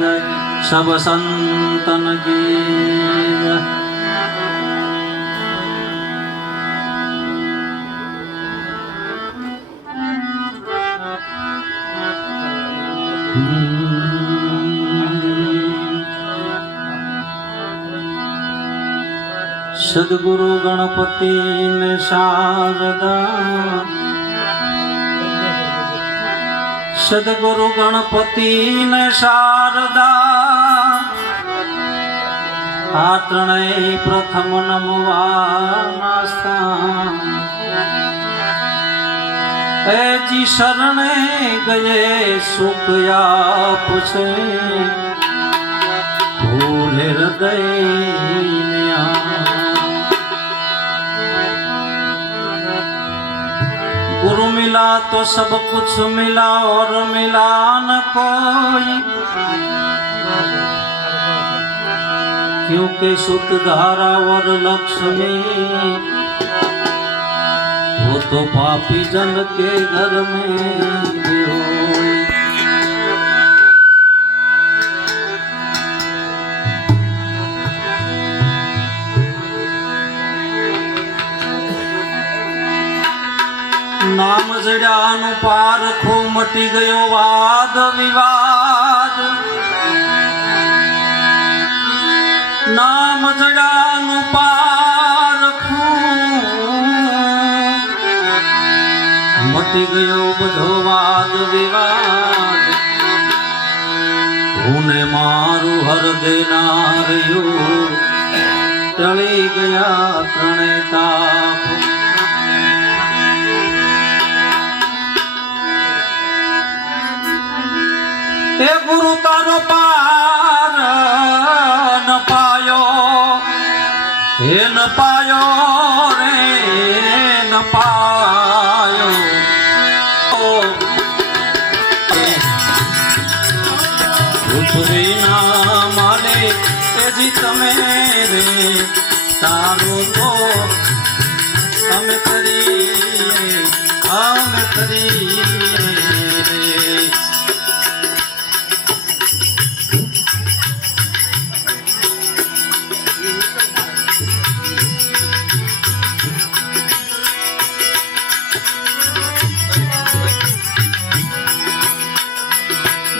जय, सब संतन की जय। सद्गुरु गणपति ने शारदा, सद्गुरु गणपति ने शारदा, आ त्रणय प्रथम नमवा नास्ता। ए जी शरणे गए सुख आपसे, भूले हृदय गुरु मिला तो सब कुछ मिला और मिला न कोई, क्योंकि सुत धारा और लक्ष्मी वो तो पापी जन के घर में भी होई। नाम जड़्यानु पारखो मटी गयो वाद विवाद, नाम जड़्यानु पारखो मटी गयो बधो वाद विवाद। उने मारू हर देनारियो, टली गया त्रणय ताप। ए गुरु तारो पार न पायो, हे न पायो रे न पायो। पृथ्वी ना माले जी तमे रे, तारो तो हम करिए हम करिए रे।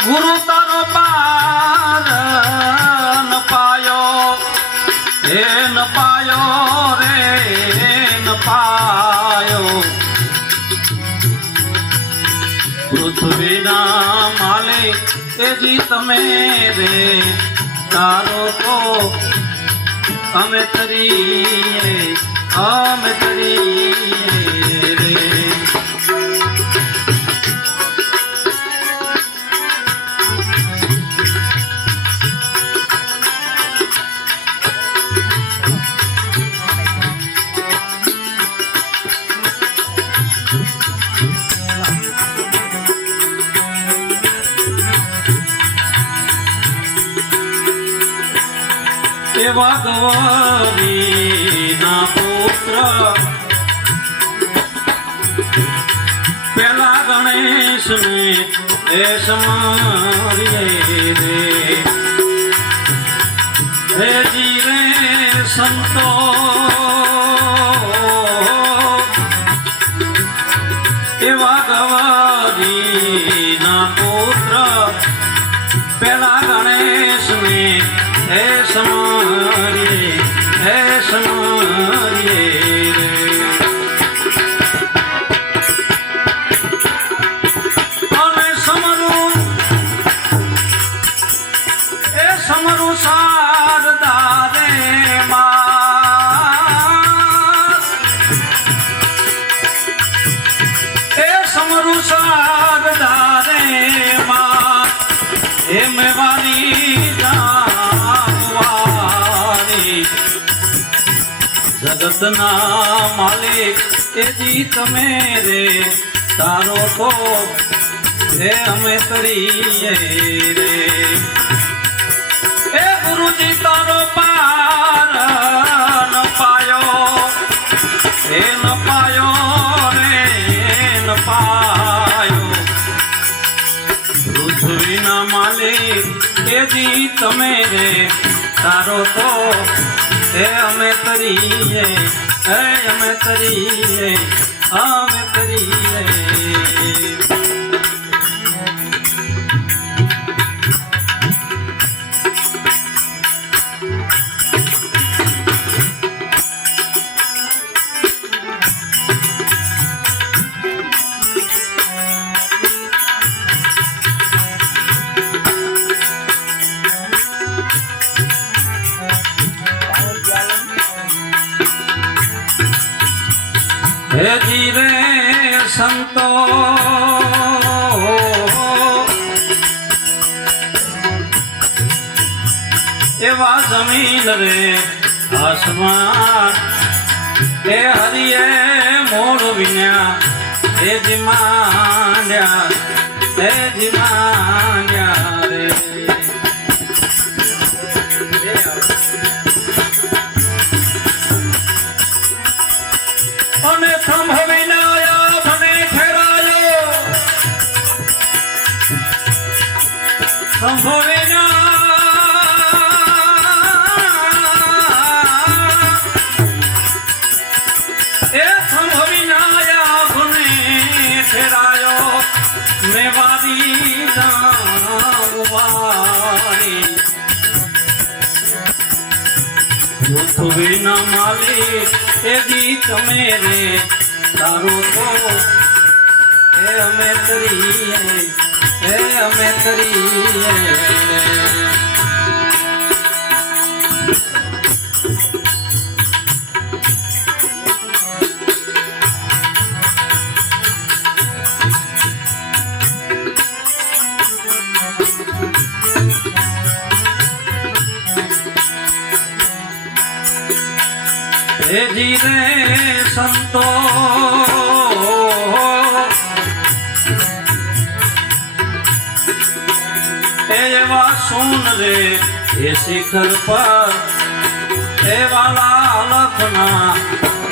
गुरु तारो पार न पायो, हे न पायो रे न पायो। पृथ्वी ना माले ए जी तमे रे, तारो तो અમે તરીએ અમે તરીએ રે। भगवानी ना पुत्र पेला गणेश में ऐस मारिए रे। हे जी रे संतो ए भगवानी ना पुत्र पेला गणेश में ऐस मारिए ऐस मारिए अरे समरू ए समरू शारदा रे मां, ए समरू शारदा रे मां, ए मेवानी जगत ना मालिक ए जी तमे रे, तारो तो हे हमें तरीए रे। ए गुरु जी तारो पार न पायो, हे न पायो रे न पायो। पृथ्वी પૃથ્વીના માલિક એ જી તમે રે તારો તો હે અમે તરીએ હે અમે તરીએ અમે તરીએ હે ધીરે સંતો એવા જમીન રે આસમાન હે હરિએ મોડ વિન્યા હે જીમાન્યા રે અને સંભવિનાયા મને ઠેરાયો સંભવિના એ સંભવિનાયા મને ઠેરાયો મેં વારી જાવારી પૃથ્વીના માલિક એ દી તમે રે તારો તો હે અમે તરીએ હે અમે તરીએ હે જીરે સંતો એવા સુન રે એ શિખર પર એ વાલા લખના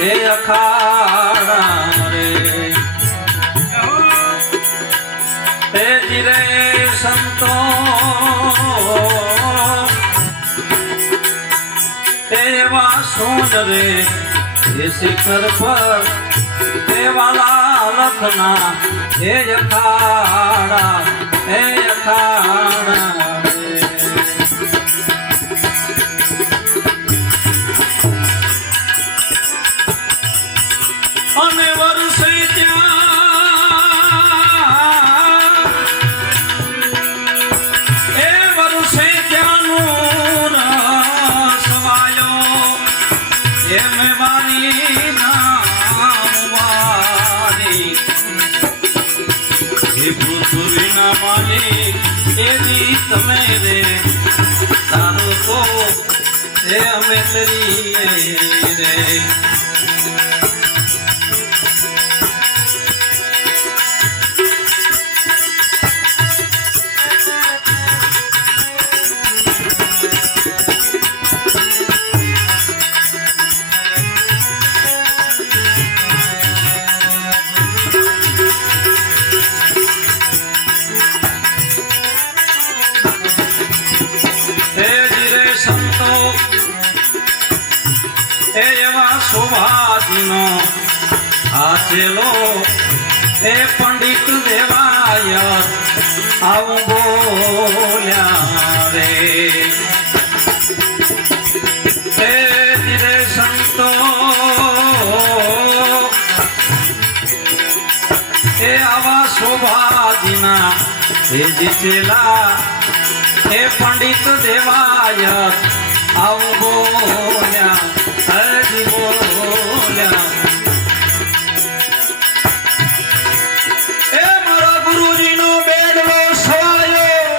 એ અખાડા રે હે જીરે સંતો એવા સુન રે એ શિખર પર એ વાલા લખના એ અખાડા એ અખાડા અને વર્ષે ત્યાં એ વર્ષે ત્યાંનું રસવાયો એમ મારી નામવારી એ પૃથ્વીના માલિક એવી તમે રે તારો તો એ અમે તરીએ રે એવા શોભાજીનો આચેલો એ પંડિત દેવાય આવું બોલ્યા રે હે ધીરે સંતો એ આવા શોભાજીના એ જીતેલા એ પંડિત દેવાય આવું બોલ્યા હરી બોલ્યા એ મારા ગુરુજીનો બેડલો સવાયો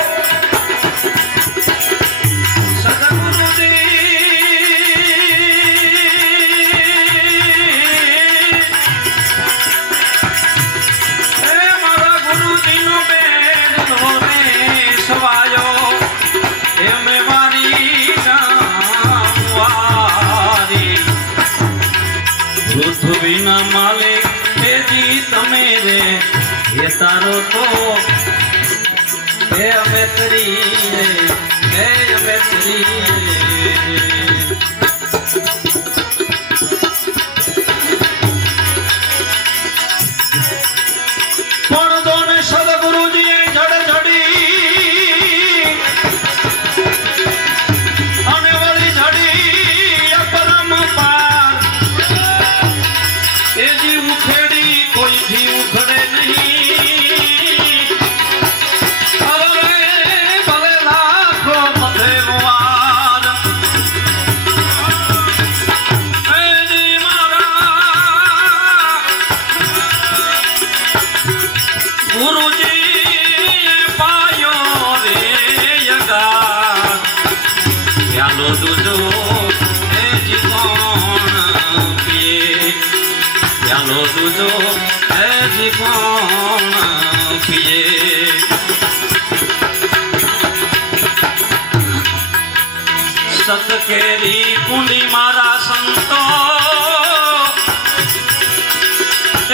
સદગુરુજી એ મારા ગુરુજીનો બેડલો રે સવાયો એ મેં મારી નામવારી પૃથ્વીના માલિક હે જી તમે રે એ તારો તો હે અમેત્રી હે અમેત્રી સતકેરી કુંડી મારા સંતો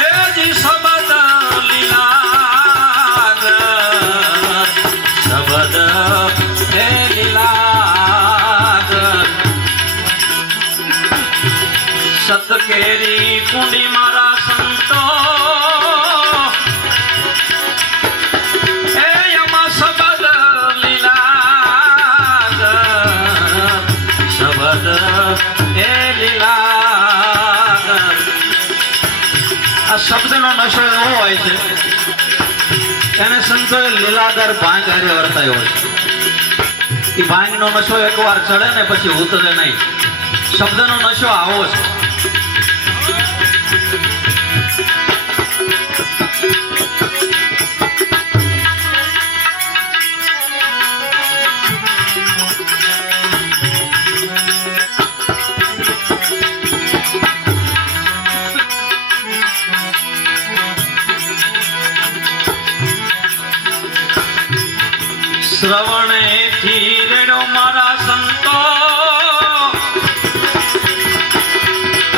એજી શબ્દ લીલા શબ્દ હે લીલા સતકેરી કુંડી મારા સંતો શબ્દનો નશો એવો હોય છે એને સંતોએ લીલાદર ભાંગ હારે વર્તાયો હોય છે એ ભાંગનો નશો એકવાર ચડે ને પછી ઉતરે નહીં શબ્દનો નશો આવો છે શ્રવણે થી રેડો મારા સંતો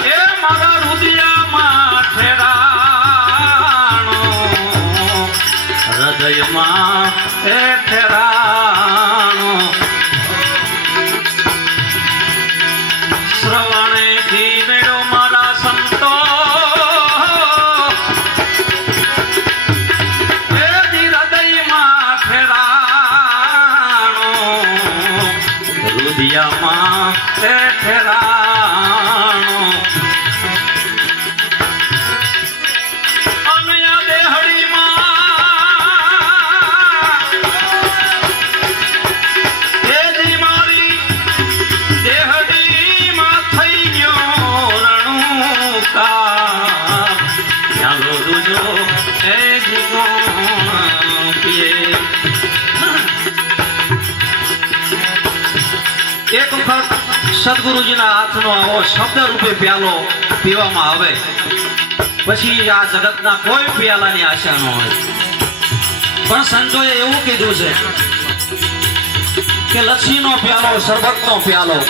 એ મારા રુદિયામાં ઠેરાણો હૃદયમાં એ ઠેરાણો શ્રવણે થી રેડો મારા સંતો ઠેરાણો અનયા દેહડીમાં એજી મારી દેહડીમાં થઈ ગયો રણુકા ચાલો દુજો એજી કોણ પીએ એક વખત સદગુરુજીના હાથનો આવો શબ્દ રૂપે પ્યાલો પીવામાં આવે પછી આ જગતના કોઈ પ્યાલાની આશા ન હોય પણ સંતોએ એવું કીધું છે કે લસ્સીનો પ્યાલો શરબતનો પ્યાલો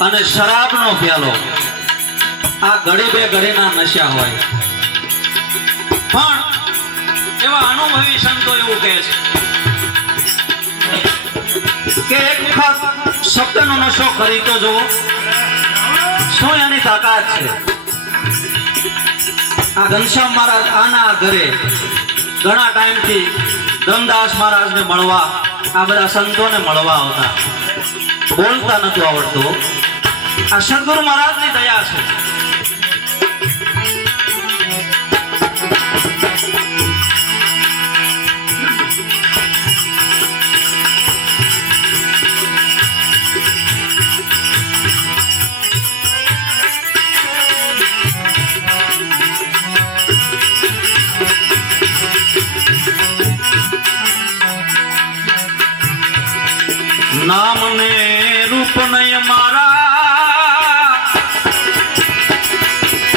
અને શરાબનો પ્યાલો આ ઘડી બે ઘડીના નશા હોય પણ એવા અનુભવી સંતો એવું કહે છે કે એક વખત શબ્દનો નશો કરી તો જુઓ શું એની તાકાત છે આ ઘનશ્યામ મહારાજ આના ઘરે ઘણા ટાઈમથી ધનદાસ મહારાજને મળવા આ બધા સંતોને મળવા આવતા બોલતા નતું આવડતું આ સદગુરુ મહારાજની દયા છે नाम ने रूप नय मारा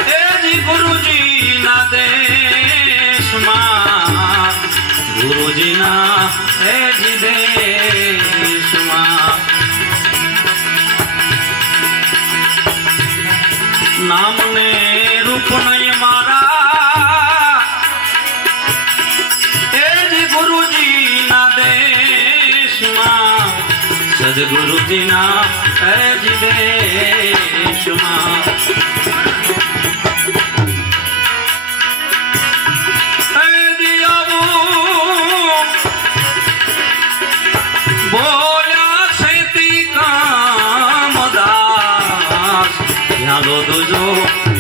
एजी गुरुजी ना देश मां गुरुजी ना एजी देश मां नाम ने रूप नय मारा एजी गुरुजी સદગુરુજીના હરજી દેશમાં બોલ્યા છે તી કામદાસ યાલો દુજો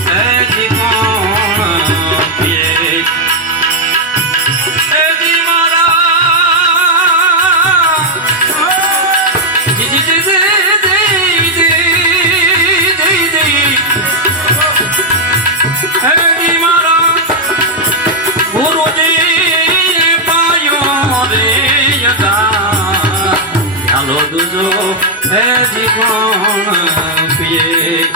હજી કોણ પીએ હજી મારા જી જી જી હજી મારા ગુરુજી પાયો રે યાલો દુજો હજી કોણ પીએ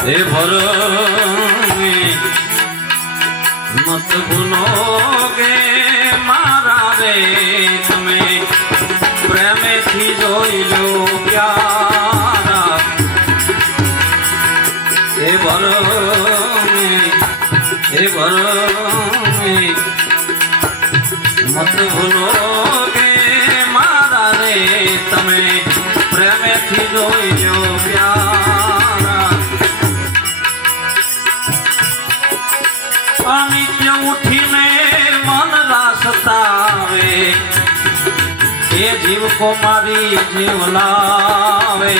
हे भरोगे मत भूलोगे मारा रे तमे प्रेमे थी जोई लो प्यारा हे भरोगे मत भूलोगे मारा रे तमे प्रेमे थी जोई लो प्यारा नित्य उठीने मन रासतावे ये जीव को मारी जीव लावे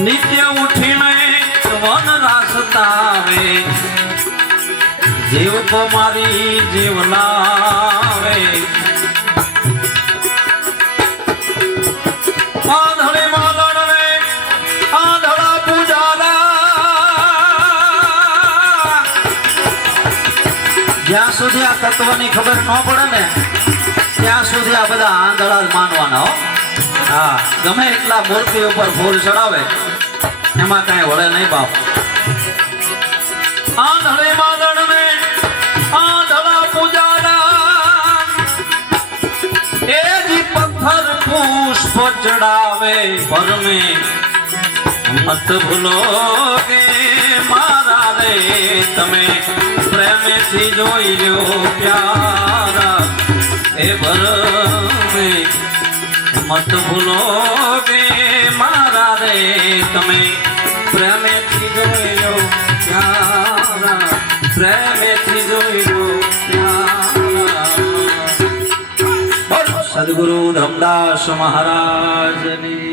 नित्य उठीने मन रासतावे जीव को मारी जीव लावे आंधळे मालणवे आंधळा पूजाला જ્યાં સુધી આ તત્વની ખબર ન પડે ને ત્યાં સુધી આ બધા આંધળા જ માનવાના હો હા ગમે એટલા મૂર્તિ ઉપર ફૂલ ચડાવે એમાં કાંઈ વળે નહીં બાપ આંધળે માદળને આંધળા પૂજાના એ જી પથ્થર પુષ્પ ચડાવે પરમે મત ભૂલોગે મારા રે તમે પ્રેમેથી જોઈ લો પ્યારા એ ભરમે મત ભૂલોગે મારા રે તમે પ્રેમેથી જોઈ લો પ્યારા પ્રેમેથી જોઈ લો પ્યારા સદગુરુ ધર્મદાસ મહારાજની